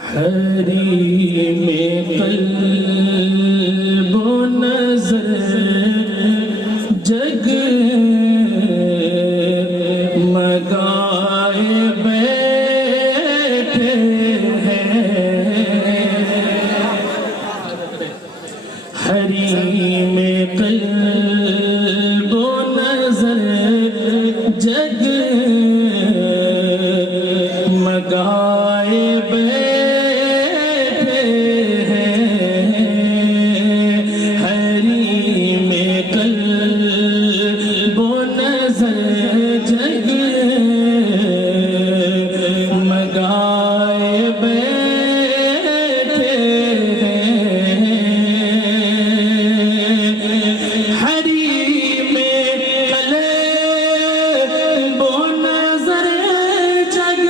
حریم قلب و نظر جگ مگائے بیٹھے ہیں، حریم قلب و نظر جگ مگائے بیٹھے ہیں، حریم قلب و نظر جگ مگائے بیٹھے ہیں، حریم قلب و نظر جگ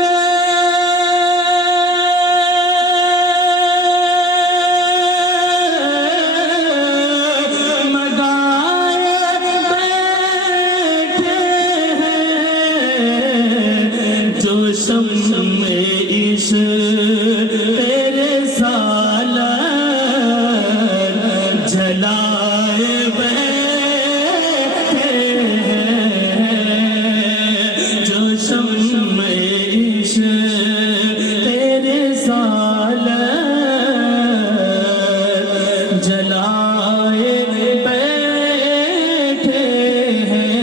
شمع عشق تیرے سالار جلائے بیٹھے ہیں، جو شمع عشق تیرے سالار جلائے بیٹھے ہیں،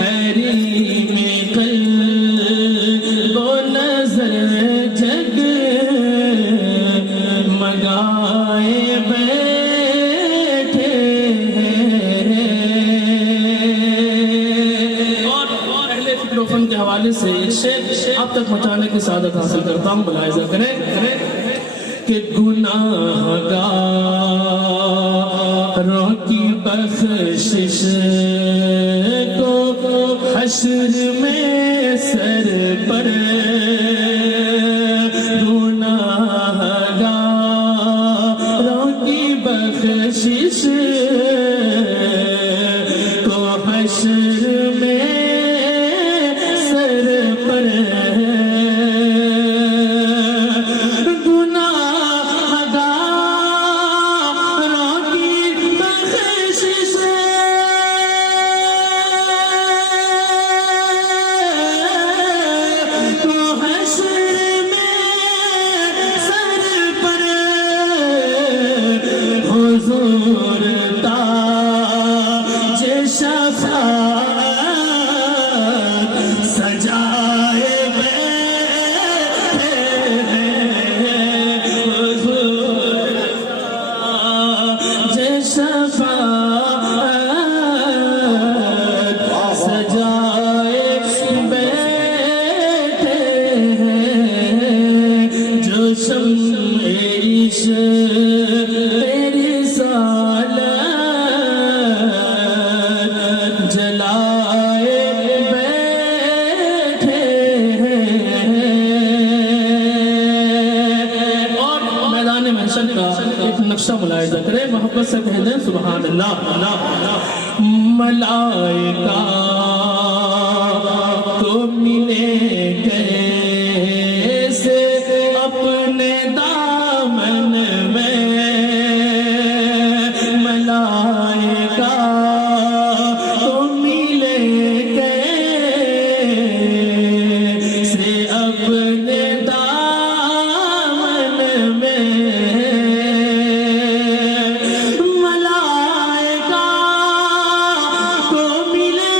حریم قلب و نظر جگ مگائے بیٹھے ہیں۔ اور اہل فکر و فن کے حوالے سے ایک شعر آپ تک پہنچانے کی سعادت حاصل کرتا ہوں، ملاحظہ کریں کہ گناہگاروں کی بخشش کو حشر میں سر پر، گناہگاروں کی بخشش کو حشر میں سر پر، گناہگاروں کی بخشش کو حشر میں سر پر، حضور تاج شفاعت سجائے بیٹھے ہیں، حضور تاج شفاعت سجائے بیٹھے ہیں، جو شمع عشق تیری سالار جلائے بیٹھے ہیں۔ اور میدان محشر کا ایک نقشہ ملاحظہ کریں، محبت سے کہہ دیں سبحان اللہ۔ ملائکہ تو ملے کیسے اپنے دامن میں، ملائکہ تو ملے کیسے اپنے دامن میں، ملائکہ تو ملے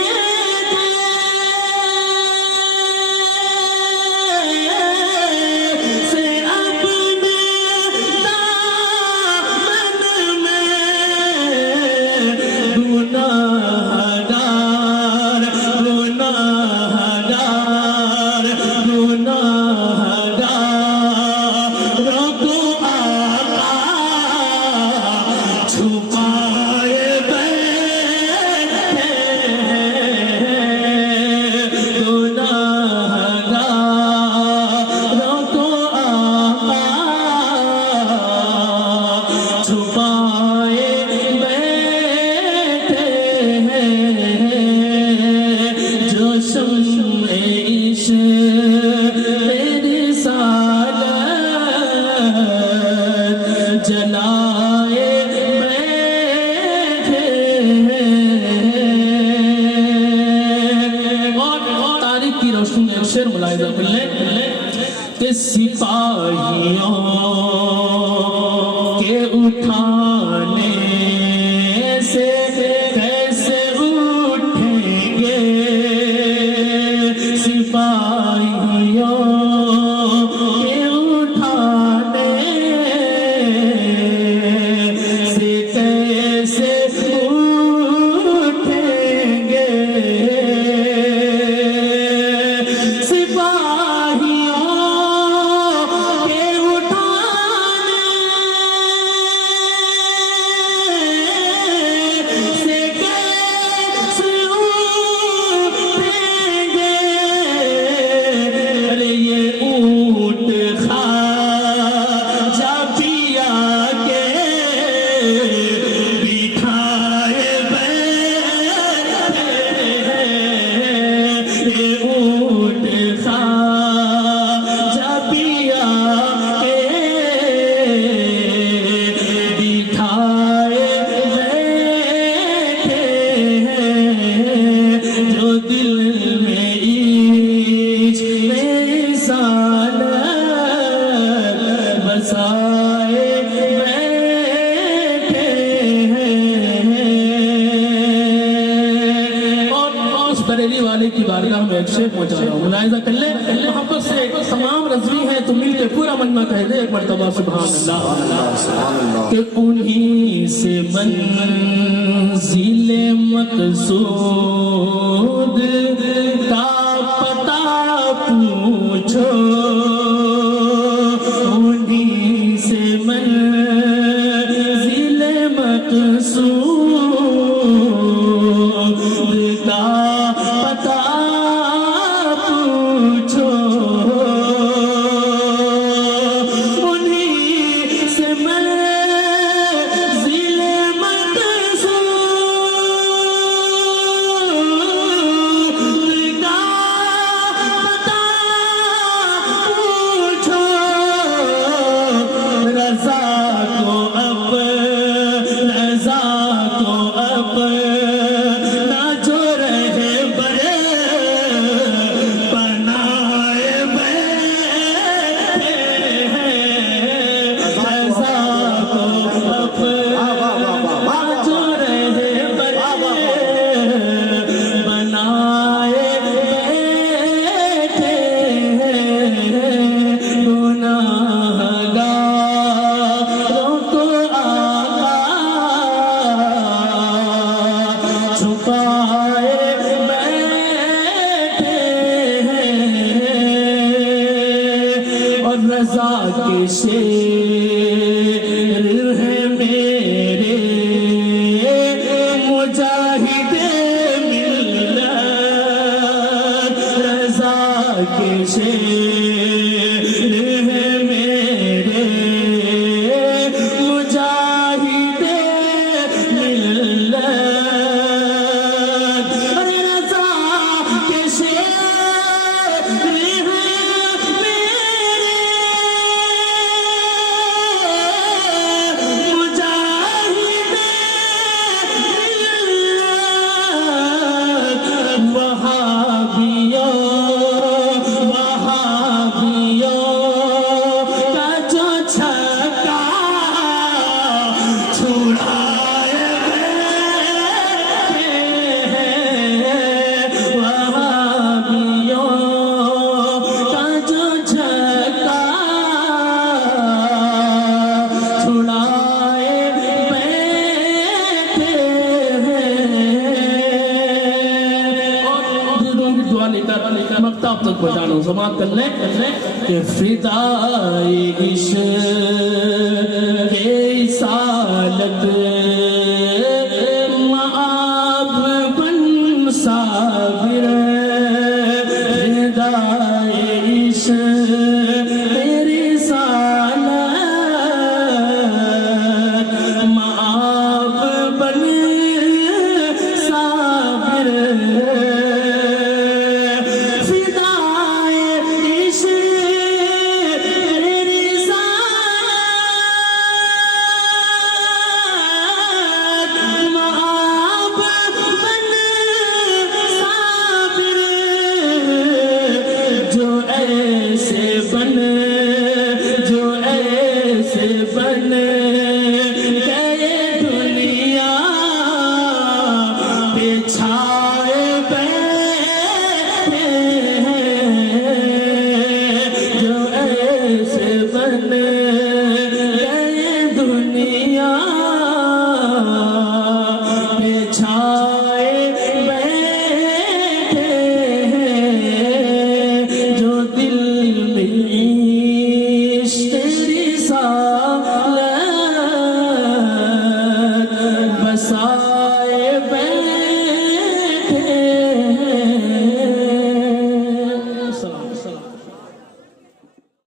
ملاحظہ کر لیں کہ سپاہیوں کے اٹھانے سے کیسے اٹھیں گے، سپاہیوں کے اٹھانے سے کیسے اٹھیں گے، بریلی والے کی بارگاہ میں ایک شعر پہنچا رہا ہوں، ملاحظہ کر لیں، محبت سے تمام رضوی ہیں تو مل کے پورا مجمع کہہ دے ایک مرتبہ سبحان اللہ، کہ انہی سے منزل مقصود کا پتہ پوچھو، انہی سے منزل مقصود کا پتہ پوچھو، انہی سے منزل مقصود کا پتہ پوچھو، رضا کو اپنا جو رہے بڑے بنائے بیٹھے ہیں، رضا کو اپنا جو رہے بڑے بنائے بیٹھے ہیں، گناہگاروں کو آقا چھپائے بیٹھے ہیں، اور رضا کے شیر ہیں میرے مجاہد ملت، رضا کے شیر ہیں میرے مجاہد ملت، ارے رضا کے شیر ہیں میرے مجاہد ملت، وہابیوں کا جو چھکا چھڑائے بیٹھے ہیں، وہابیوں کا جو چھکا چھڑائے بیٹھے ہیں، اور دلوں کی دعا لے کر مکتب تک پہنچانا ہوں، سماعت کر لیں کہ فدائے عشق کے سالت معاب بن صابر، فدائے عشق